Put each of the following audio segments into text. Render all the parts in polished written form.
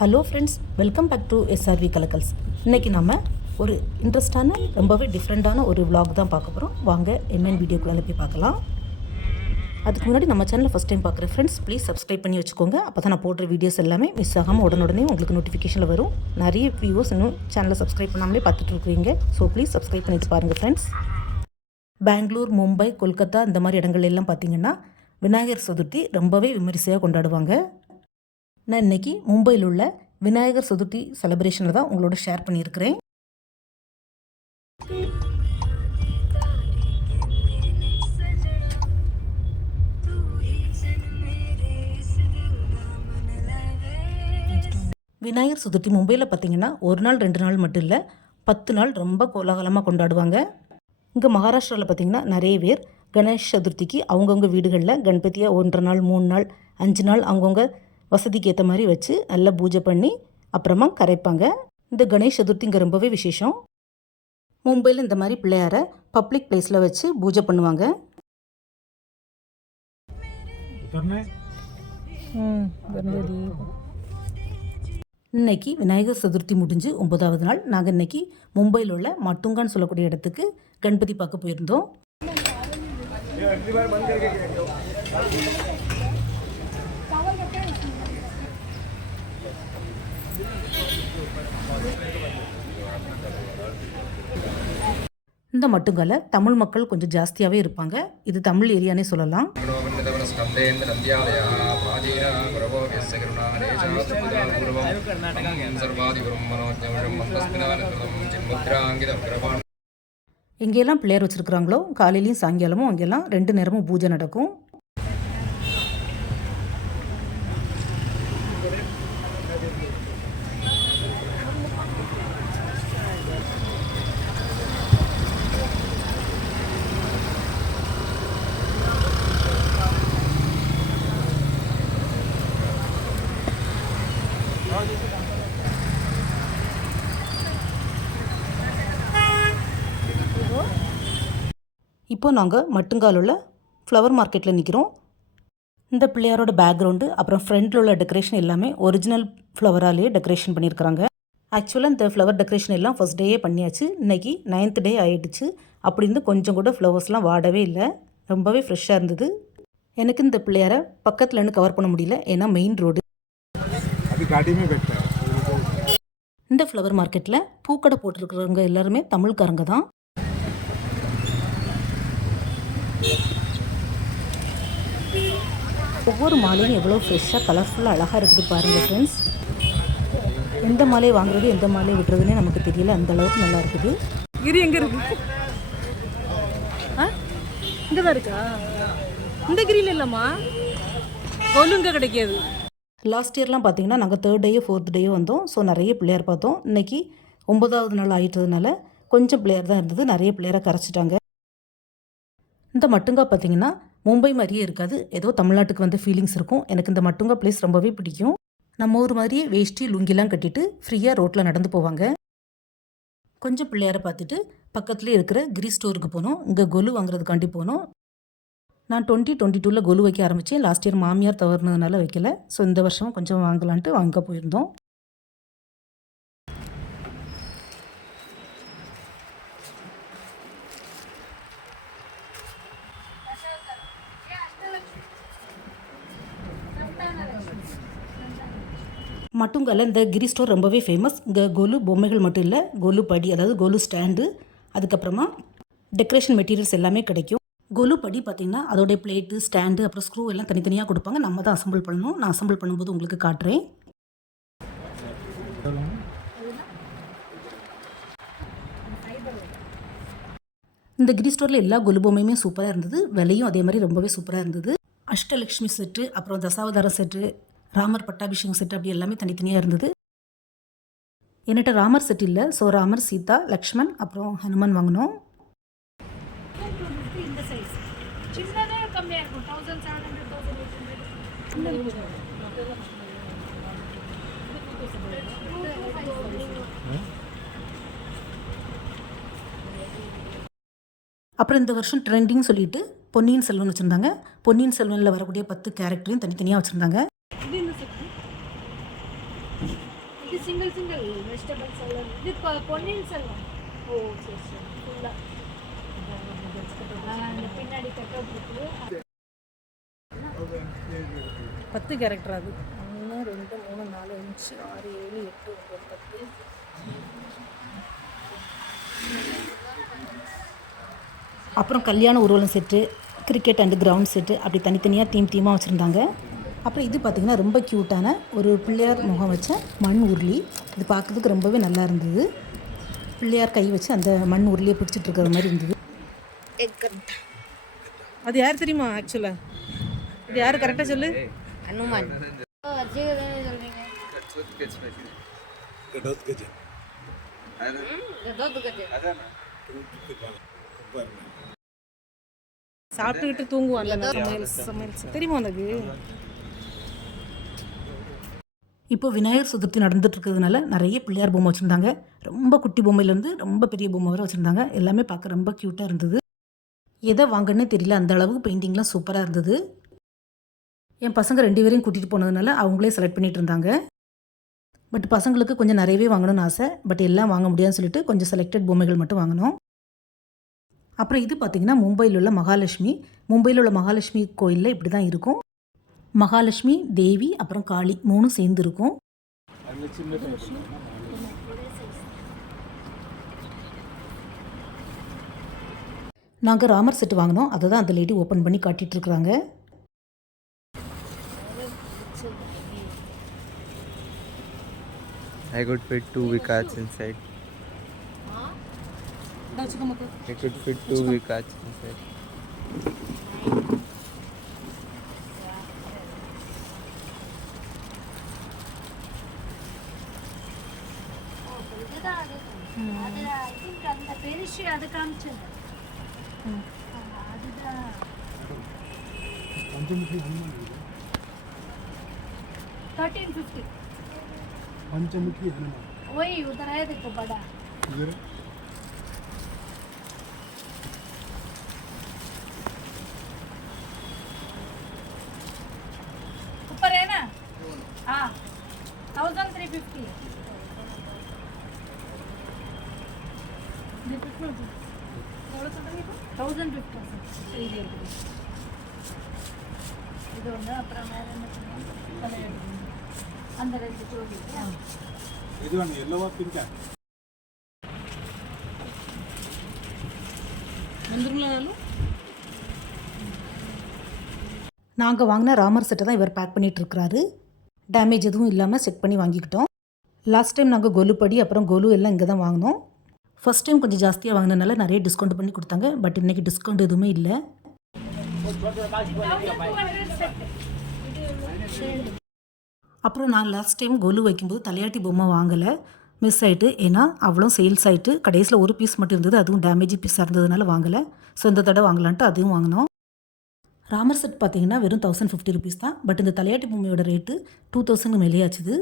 Hello friends, welcome back to SRV Kalakkals. இன்றைக்கி நம்ம ஒரு இன்ட்ரெஸ்டான ரொம்பவே டிஃப்ரெண்ட்டான ஒரு vlog தான் பார்க்க போகிறோம். வாங்க என்னென்ன வீடியோக்குள்ளே போய் பார்க்கலாம். அதுக்கு முன்னாடி நம்ம சேனலை ஃபஸ்ட் டைம் பார்க்குற ஃப்ரெண்ட்ஸ் ப்ளீஸ் சப்ஸ்கிரைப் பண்ணி வச்சுக்கோங்க. அப்போ தான் நான் போடுற வீடியோஸ் எல்லாமே மிஸ் ஆகாமல் உடனே உங்களுக்கு நோட்டிஃபிகேஷனில் வரும். நிறைய வியூவர்ஸ் இன்னும் சேனலை சப்ஸ்கிரைப் பண்ணாமலே பார்த்துட்டு இருக்கீங்க. ஸோ ப்ளீஸ் சப்ஸ்கிரைப் பண்ணிட்டு பாருங்கள் ஃப்ரெண்ட்ஸ். பெங்களூர், மும்பை, கொல்கத்தா இந்த மாதிரி இடங்கள் எல்லாம் பார்த்திங்கன்னா விநாயகர் சதுர்த்தி ரொம்பவே விமரிசையாக கொண்டாடுவாங்க. நான் இன்றைக்கி மும்பையில் உள்ள விநாயகர் சதுர்த்தி செலிப்ரேஷனில் தான் உங்களோட ஷேர் பண்ணியிருக்கிறேன். விநாயகர் சதுர்த்தி மும்பையில் பார்த்திங்கன்னா ஒரு நாள் 2 நாள் மட்டும் இல்லை, 10 நாள் ரொம்ப கோலாகலமாக கொண்டாடுவாங்க. இங்கே மகாராஷ்டிராவில் பார்த்திங்கன்னா நிறைய பேர் கணேஷ் சதுர்த்திக்கு அவங்கவுங்க வீடுகளில் கணபதியை 1.5 நாள் 3 நாள் 5 நாள் அவங்கவுங்க வசதிக்கு ஏற்ற மாதிரி வச்சு நல்லா பூஜை பண்ணி அப்புறமா கரைப்பாங்க. இந்த கணேஷ் சதுர்த்தி இங்கே ரொம்பவே விசேஷம். மும்பையில் இந்த மாதிரி பிள்ளையாரை பப்ளிக் பிளேஸில் வச்சு பூஜை பண்ணுவாங்க. இன்னைக்கு விநாயகர் சதுர்த்தி முடிஞ்சு 9வது நாள். நாங்கள் இன்னைக்கு மும்பையில் உள்ள மட்டுங்கான்னு சொல்லக்கூடிய இடத்துக்கு கணபதி பார்க்க போயிருந்தோம். இந்த மட்டுங்கால தமிழ் மக்கள் கொஞ்சம் ஜாஸ்தியாகவே இருப்பாங்க. இது தமிழ் ஏரியானே சொல்லலாம். எங்கெல்லாம் பிள்ளையார் வச்சுருக்குறாங்களோ காலையிலையும் சாயங்காலமும் அங்கெல்லாம் 2 நேரமும் பூஜை நடக்கும். இப்போ நாங்கள் மட்டுங்கால் உள்ள ஃப்ளவர் மார்க்கெட்டில் நிற்கிறோம். இந்த பிள்ளையாரோட பேக்ரவுண்டு அப்புறம் ஃப்ரண்டில் உள்ள டெக்கரேஷன் எல்லாமே ஒரிஜினல் ஃப்ளவராலேயே டெக்கரேஷன் பண்ணியிருக்கிறாங்க. ஆக்சுவலாக இந்த ஃப்ளவர் டெக்கரேஷன் எல்லாம் ஃபஸ்ட் டேயே பண்ணியாச்சு. இன்றைக்கி 9th டே ஆகிடுச்சு. அப்படி இருந்து கொஞ்சம் கூட ஃப்ளவர்ஸ்லாம் வாடவே இல்லை, ரொம்பவே ஃப்ரெஷ்ஷாக இருந்தது. எனக்கு இந்த பிள்ளையாரை பக்கத்தில் இருந்து கவர் பண்ண முடியல, ஏன்னா மெயின் ரோடு. இந்த ஃப்ளவர் மார்க்கெட்டில் பூக்கடை போட்டிருக்கிறவங்க எல்லாருமே தமிழ்காரங்க தான். ஒவ்வொரு மாலையும் எவ்வளோ ஃப்ரெஷ்ஷாக கலர்ஃபுல்லாக அழகாக இருக்குது பாருங்கள் ஃப்ரெண்ட்ஸ். எந்த மாலையை வாங்குறது எந்த மாலையை விட்டுறதுனே நமக்கு தெரியல, அந்த அளவுக்கு நல்லா இருக்குது. இது எங்கே இருக்கு? இங்கே தான் இருக்கா? இந்த கிரியில் இல்லைம்மா, கொலுங்க கிடைக்காது. லாஸ்ட் இயர்லாம் பார்த்தீங்கன்னா நாங்கள் 3rd டேயோ 4th டேயோ வந்தோம். ஸோ நிறைய பிள்ளையார் பார்த்தோம். இன்றைக்கி 9வது நாள் ஆகிட்டதுனால கொஞ்சம் பிள்ளையார் தான் இருந்தது, நிறைய பிள்ளையாரை கரைச்சிட்டாங்க. இந்த மட்டுங்கா பார்த்திங்கன்னா மும்பை மாதிரியே இருக்காது, ஏதோ தமிழ்நாட்டுக்கு வந்த ஃபீலிங்ஸ் இருக்கும். எனக்கு இந்த மட்டுங்கா பிளேஸ் ரொம்பவே பிடிக்கும். நம்ம ஊர் மாதிரியே வேஷ்டி லுங்கிலாம் கட்டிட்டு ஃப்ரீயாக ரோட்டில் நடந்து போவாங்க. கொஞ்சம் பிள்ளையாரை பார்த்துட்டு பக்கத்துலேயே இருக்கிற கிரி ஸ்டோருக்கு போனோம். இங்கே கொலு வாங்குறதுக்காண்டி போனோம். நான் 2022 கொலு வைக்க ஆரம்பித்தேன். லாஸ்ட் இயர் மாமியார் தவறுனதுனால வைக்கல. ஸோ இந்த வருஷம் கொஞ்சம் வாங்கலான்ட்டு வாங்க போயிருந்தோம். மட்டுங்கால இந்த கிரி ஸ்டோர் ரொம்பவே ஃபேமஸ். இங்கே கொலு பொம்மைகள் மட்டும் இல்லை, கொலு படி அதாவது கொலு ஸ்டாண்டு, அதுக்கப்புறமா டெக்கரேஷன் மெட்டீரியல்ஸ் எல்லாமே கிடைக்கும். கொலு படி பார்த்திங்கன்னா அதோடைய பிளேட்டு, ஸ்டாண்டு, அப்புறம் ஸ்க்ரூ எல்லாம் தனித்தனியாக கொடுப்பாங்க. நம்ம தான் அசம்பிள் பண்ணணும். நான் அசம்பிள் பண்ணும்போது உங்களுக்கு காட்டுறேன். இந்த கிரி ஸ்டோரில் எல்லா கொலு பொம்மையுமே சூப்பராக இருந்தது. விலையும் அதே மாதிரி ரொம்பவே சூப்பராக இருந்தது. அஷ்டலக்ஷ்மி செட்டு, அப்புறம் தசாவதாரம் செட்டு, ராமர் பட்டாபிஷேகம் செட், அப்படி எல்லாமே தனித்தனியாக இருந்தது. என்கிட்ட ராமர் செட் இல்லை. ஸோ ராமர், சீதா, லக்ஷ்மண், அப்புறம் ஹனுமான் வாங்கினோம். அப்புறம் இந்த வருஷம் ட்ரெண்டிங் சொல்லிட்டு பொன்னியின் செல்வன் வச்சுருந்தாங்க. பொன்னியின் செல்வனில் வரக்கூடிய 10 கேரக்டரையும் தனித்தனியாக வச்சுருந்தாங்க. இது சிங்கிள் சிங்கிள் வெஜிடபிள்ஸ் எல்லாம் இது பொன்னியின் செல்வம். ஓ சரி சரி ஃபுல்லாக அந்த பின்னாடி கட்டவுட் இருக்குது. 10 கேரக்டர் அது. 1 2 3 4 5 6 7 8 9 10. அப்புறம் கல்யாண ஊர்வலம் set, cricket and ground set அப்படி தனித்தனியாக தீமாக வச்சுருந்தாங்க. அப்புறம் இது பார்த்திங்கன்னா ரொம்ப க்யூட்டான ஒரு பிள்ளையார் முகம் வச்ச மண் உருளி. இது பார்க்குறதுக்கு ரொம்பவே நல்லா இருந்தது. பிள்ளையார் கை வச்சு அந்த மண் உருளியை பிடிச்சிட்டு இருக்கிற மாதிரி இருந்தது. அது யார் தெரியுமா ஆக்சுவலாக? இது யார் கரெக்டாக சொல்லு? ஹனுமான். அஜய் தானே சொல்கிறீங்க? சாப்பிட்டுக்கிட்டு தூங்குவான்ல சமையல் தெரியுமா உனக்கு? இப்போ விநாயகர் சதுர்த்தி நடந்துட்டு இருக்கிறதுனால நிறைய பிள்ளையார் பொம்மை வச்சுருந்தாங்க. ரொம்ப குட்டி பொம்மையிலேருந்து ரொம்ப பெரிய பொம்மை வரை வச்சுருந்தாங்க. எல்லாமே பார்க்க ரொம்ப க்யூட்டாக இருந்தது. எதை வாங்கன்னு தெரியல, அந்த அளவுக்கு பெயிண்டிங்லாம் சூப்பராக இருந்தது. என் பசங்க 2 பேரையும் கூட்டிகிட்டு போனதுனால அவங்களே செலக்ட் பண்ணிகிட்டு இருந்தாங்க. பட் பசங்களுக்கு கொஞ்சம் நிறையவே வாங்கணும்னு ஆசை. பட் எல்லாம் வாங்க முடியாதுன்னு சொல்லிட்டு கொஞ்சம் செலக்டட் பொம்மைகள் மட்டும் வாங்கினோம். அப்புறம் இது பார்த்திங்கன்னா மும்பையில் உள்ள மகாலட்சுமி. மும்பையில் உள்ள மகாலட்சுமி கோயிலில் இப்படி தான் இருக்கும். மகாலட்சுமி, தேவி, அப்புறம் காளி 3 சேர்ந்து இருக்கும். நாங்கள் ராமர் செட்டு வாங்கினோம். அதை தான் அந்த லேடி ஓப்பன் பண்ணி காட்டிகிட்டு இருக்கிறாங்க. I could fit 2 Vikats inside. I could fit 2 Vikats inside. அது ஐ திங்க் அந்த பெருசு அது காமிச்சது. அதுதான் $1350. पंचमुखी हनुमान वही उधर है देखो बड़ा. इधर ऊपर है ना? हाँ 1350. थोड़ा सा 1050. இது ஒன்று. அப்புறம் வேறு என்ன சொன்னேன்? அந்த 2 ஜோடி. இது ஒன்று எல்லோவா பிங்கா நாங்கள் வாங்கின ராமர் செட்டை தான் இவர் பேக் பண்ணிகிட்டு இருக்கிறாரு. டேமேஜ் எதுவும் இல்லாமல் செக் பண்ணி வாங்கிக்கிட்டோம். லாஸ்ட் டைம் நாங்கள் கோலுப்படி அப்புறம் கோலு எல்லாம் இங்கே தான் வாங்கினோம். ஃபர்ஸ்ட் டைம் கொஞ்சம் ஜாஸ்தியாக வாங்கினதுனால நிறைய டிஸ்கவுண்ட் பண்ணி கொடுத்தாங்க. பட் இன்றைக்கி டிஸ்கவுண்ட் எதுவுமே இல்லை. அப்புறம் நான் லாஸ்ட் டைம் கோலு வைக்கும்போது தலையாட்டி பொம்மை வாங்கலை, மிஸ் ஆகிட்டு. ஏன்னா அவ்வளோ சேல்ஸ் ஆகிட்டு கடைசியில் ஒரு பீஸ் மட்டும் இருந்தது. அதுவும் டேமேஜ் பீஸாக இருந்ததுனால வாங்கலை. ஸோ இந்த தடவை வாங்கலான்ட்டு அதுவும் வாங்கினோம். ராமர் செட் பார்த்தீங்கன்னா வெறும் 1050 ருபீஸ் தான். பட் இந்த தலையாட்டி பொம்மையோட ரேட்டு 2000 மேலே ஆச்சுது.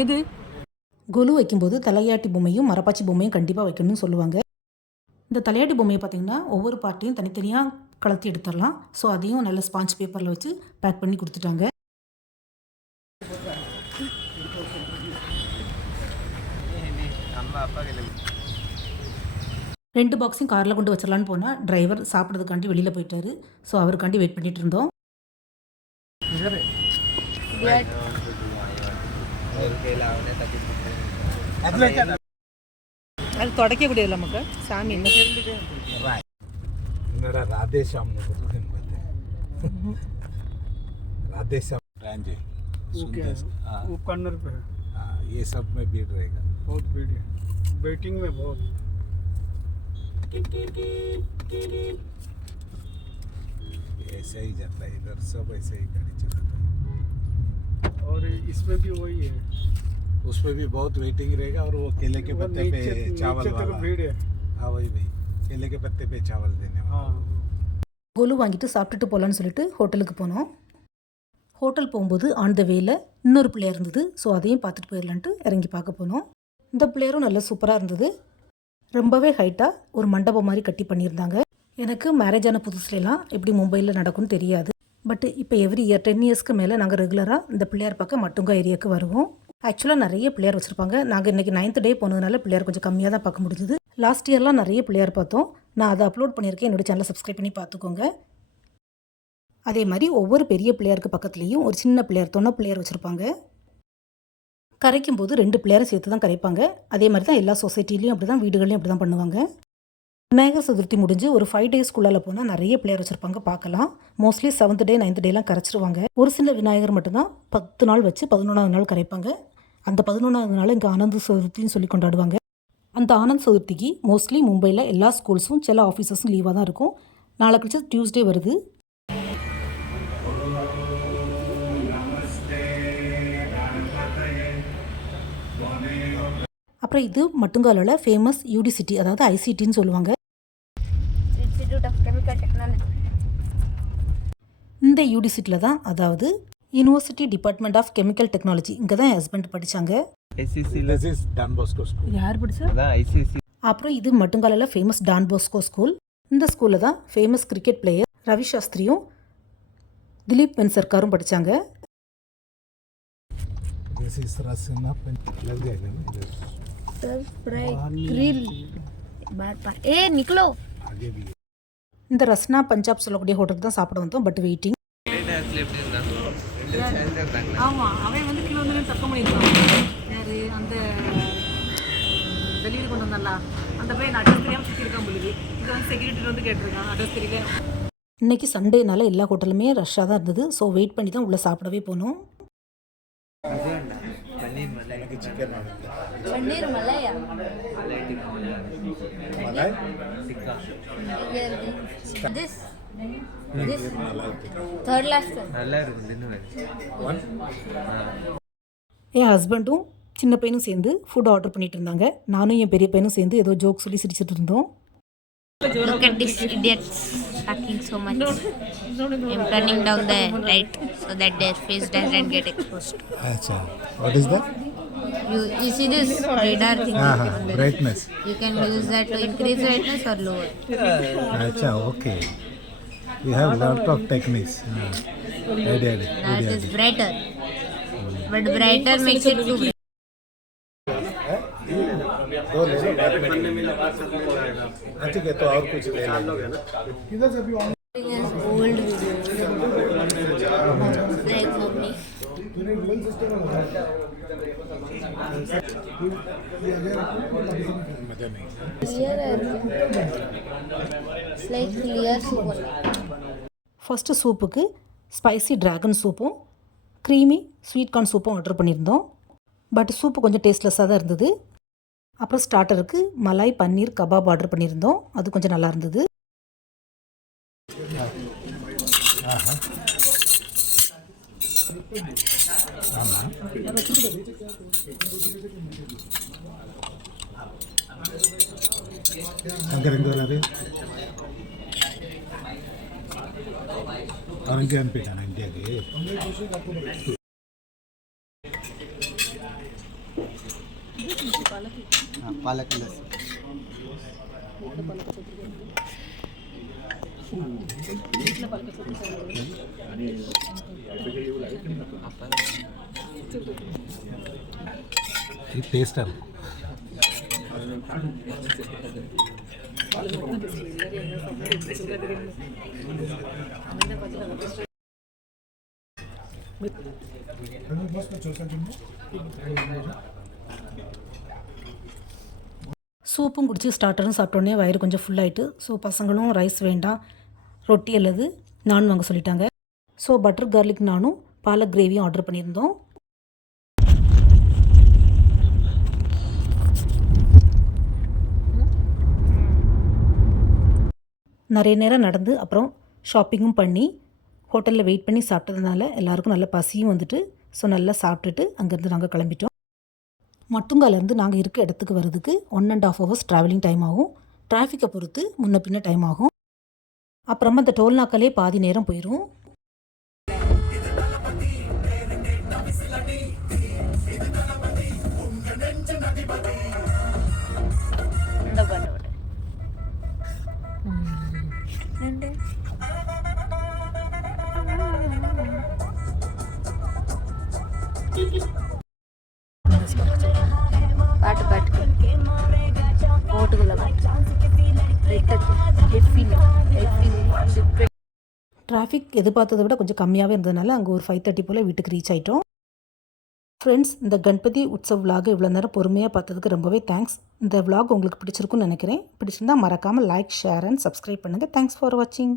எது? கொலு வைக்கும்போது தலையாட்டி பொம்மையும் மரப்பாச்சி பொம்மையும் கண்டிப்பாக வைக்கணும்னு சொல்லுவாங்க. இந்த தலையாட்டி பொம்மையை பார்த்திங்கன்னா ஒவ்வொரு பார்ட்டையும் தனித்தனியாக கலத்தி எடுத்துடலாம். ஸோ அதையும் நல்ல ஸ்பாஞ்ச் பேப்பரில் வச்சு பேக் பண்ணி கொடுத்துட்டாங்க. ரெண்டு பாக்ஸையும் காரில் கொண்டு வச்சிடலான்னு போனால் டிரைவர் சாப்பிட்றதுக்காண்டி வெளியில் போயிட்டாரு. ஸோ அவருக்காண்டி வெயிட் பண்ணிகிட்டு இருந்தோம். அது தொடக்கக்கூடியது நமக்கு சாமி என்ன राधे श्याम राधे श्याम ब्रांच है। वो कॉर्नर पे है। हाँ, ये सब में भीड़ रहेगा। बहुत भीड़ है, वेटिंग में बहुत। ऐसा ही जाता है इधर, सब ऐसे ही गाड़ी चलाता है। और इसमें भी वही है, उसमें भी बहुत वेटिंग रहेगा। और वो केले के पत्ते पे चावल नीचे तक वाला। भीड़ है। हाँ वही भाई, केले के पत्ते पे चावल देने वाला। हाँ கொலு வாங்கிட்டு சாப்பிட்டுட்டு போகலான்னு சொல்லிட்டு ஹோட்டலுக்கு போனோம். ஹோட்டல் போகும்போது ஆன் த வேல இன்னொரு பிள்ளையர் இருந்தது. ஸோ அதையும் பார்த்துட்டு போயிடலான்ட்டு இறங்கி பார்க்க போனோம். இந்த பிள்ளையரும் நல்லா சூப்பராக இருந்தது. ரொம்பவே ஹைட்டாக ஒரு மண்டபம் மாதிரி கட்டி பண்ணியிருந்தாங்க. எனக்கு மேரேஜ் ஆன புதுசுலாம் எப்படி மும்பையில் நடக்கும்னு தெரியாது. பட் இப்போ எவ்ரி இயர் 10 இயர்ஸ்க்கு மேலே நாங்கள் ரெகுலராக இந்த பிள்ளையார் பார்க்க மட்டுங்கா ஏரியாவுக்கு வருவோம். ஆக்சுவலாக நிறைய பிள்ளையார் வச்சுருப்பாங்க. நாங்கள் இன்றைக்கி 9th டே போனதுனால பிள்ளையார் கொஞ்சம் கம்மியாக தான் பார்க்க முடிஞ்சுது. லாஸ்ட் இயர்லாம் நிறைய பிள்ளையார் பார்த்தோம். நான் அதை அப்லோட் பண்ணியிருக்கேன். என்னோடய சேனலை சப்ஸ்கிரைப் பண்ணி பார்த்துக்கோங்க. அதே மாதிரி ஒவ்வொரு பெரிய பிள்ளையாருக்கு பக்கத்துலேயும் ஒரு சின்ன பிள்ளையார், தொன்ன பிள்ளையார் வச்சுருப்பாங்க. கரைக்கும் போது 2 பிள்ளையாரும் சேர்த்து தான் கரைப்பாங்க. அதே மாதிரி தான் எல்லா சொசைட்டிலையும் அப்படி தான், வீடுகளையும் அப்படி தான் பண்ணுவாங்க. விநாயகர் சதுர்த்தி முடிஞ்சு ஒரு 5 டேஸ்க்குள்ளால் போனால் நிறைய பிள்ளையார் வச்சுருப்பாங்க, பார்க்கலாம். மோஸ்ட்லி 7th டே 9th டேலாம் கரைச்சிருவாங்க. ஒரு சில விநாயகர் மட்டும்தான் 10 நாள் வச்சு 11ஆவது நாள் கரைப்பாங்க. அந்த 11ஆவது நாள் இங்கே ஆனந்த சதுர்த்தின்னு சொல்லி கொண்டாடுவாங்க. அந்த ஆனந்த் சதுர்த்திக்கு மோஸ்ட்லி மும்பையில் எல்லா ஸ்கூல்ஸும் சில ஆஃபீஸஸும் லீவாக தான் இருக்கும். நாளை கழிச்சு டியூஸ்டே வருது. அப்புறம் இது மட்டுங்காலோட ஃபேமஸ் யூடிசிட்டி, அதாவது ஐசிடின்னு சொல்லுவாங்க. Institute of chemical technology. இந்த யூடிசிட்டியில் தான், அதாவது university department of chemical technology, இங்கே தான் என் ஹஸ்பண்ட் படித்தாங்க. ICC This is Don Bosco School. யார் படித்தா? அதான் ICC. அப்புறம் இது மட்டுங்காலில் ஃபேமஸ் டான் போஸ்கோ ஸ்கூல். இந்த ஸ்கூலில் தான் ஃபேமஸ் கிரிக்கெட் பிளேயர் ரவி சாஸ்திரியும் திலீப் வென்சர்காரும் படித்தாங்க. This is Rasina लग जाएगा ना इधर, ग्रिल बार बार ए निकलो. आगे भी है. இந்த ரஸ்னா பஞ்சாப் சொல்லக்கூடிய ஹோட்டலுக்கு தான் சாப்பிட வந்தோம். But waiting. ஆமாம், அவன் வந்து கீழே வந்து தக்கம் பண்ணியிருக்கான். யார் அந்த டெலிவரி கொண்டு வந்தால அந்த பையன் அட்ரஸ் தெரியாமல் சுற்றிருக்கான் பொழுது. இங்கே வந்து செக்யூரிட்டி வந்து கேட்டிருக்கான், அட்ரஸ் தெரியல. இன்றைக்கி சண்டேனால எல்லா ஹோட்டலுமே ரஷ்ஷாக தான் இருந்தது. ஸோ வெயிட் பண்ணி தான் உள்ளே சாப்பிடவே போனோம். पनीर मलाया मलाई this third last one. நல்லா இருக்கும் தின்னு. என் ஹஸ்பண்டும் சின்ன பையனும் சேர்ந்து ஃபுட் ஆர்டர் பண்ணிட்டு இருந்தாங்க. நானும் என் பெரிய பையனும் சேர்ந்து ஏதோ ஜோக் சொல்லி சிரிச்சிட்டு இருந்தோம். Look at this idiots talking so much. I'm turning down the light so that their face doesn't get exposed. अच्छा, what is that? You see this radar thing? Brightness. You can use that to increase brightness or lower. अच्छा, okay. We have lot of techniques. That is brighter. But brighter makes it too bright. दो ले लो, बाद में ठीक है, तो और कुछ ले लेंगे. किधर से भी Old video. Like mommy. मजा नहीं. Clear है. It's like clear soup. First சூப்புக்கு ஸ்பைசி ட்ராகன் சூப்பும் க்ரீமி ஸ்வீட் கார்ன் சூப்பும் ஆர்டர் பண்ணியிருந்தோம். பட் சூப்பு கொஞ்சம் டேஸ்ட்லெஸ்ஸாக தான் இருந்தது. அப்புறம் ஸ்டார்டருக்கு மலாய் பன்னீர் கபாப் ஆர்டர் பண்ணியிருந்தோம். அது கொஞ்சம் நல்லா இருந்தது. अगर इंदौर आ रहे और इनके अनपिटा ना इंडिया के पालक लस्सी. ये टेस्ट है. சூப்பும் குடிச்சு ஸ்டார்டரும் சாப்பிட்டோன்னே வயிறு கொஞ்சம் ஃபுல்லாகிட்டு. ஸோ பசங்களும் ரைஸ் வேண்டாம், ரொட்டி அல்லது நான் வாங்க சொல்லிட்டாங்க. ஸோ பட்டர் கார்லிக் நானும் பாலக் கிரேவியும் ஆர்டர் பண்ணியிருந்தோம். நிறைய நேரம் நடந்து அப்புறம் ஷாப்பிங்கும் பண்ணி ஹோட்டலில் வெயிட் பண்ணி சாப்பிட்டதுனால எல்லாருக்கும் நல்ல பசியும் வந்துட்டு. ஸோ நல்லா சாப்பிட்டுட்டு அங்கேருந்து நாங்கள் கிளம்பிட்டோம். மட்டுங்காலேருந்து நாங்கள் இருக்க இடத்துக்கு வர்றதுக்கு 1.5 hours ட்ராவலிங் டைம் ஆகும். டிராஃபிக்கை பொறுத்து முன்ன பின்ன டைம் ஆகும். அப்புறமா இந்த டோல் நாக்காலே பாதி நேரம் போயிடும். இந்த பாட்டு பாட்டு பாட்டு ஓட்டுக்குள்ள டிராஃபிக் எதிர்பார்த்ததை விட கொஞ்சம் கம்மியாகவே இருந்ததுனால அங்கே ஒரு 5:30 போல் வீட்டுக்கு ரீச் ஆகிட்டோம். ஃப்ரெண்ட்ஸ், இந்த கணபதி உற்சவ் விலாக் இவ்வளோ நேரம் பொறுமையாக பார்த்ததுக்கு ரொம்பவே தேங்க்ஸ். இந்த விலாக் உங்களுக்கு பிடிச்சிருக்குன்னு நினைக்கிறேன். பிடிச்சிருந்தா மறக்காமல் லைக், ஷேர் அண்ட் சப்ஸ்கிரைப் பண்ணுங்கள். தேங்க்ஸ் ஃபார் வாட்சிங்.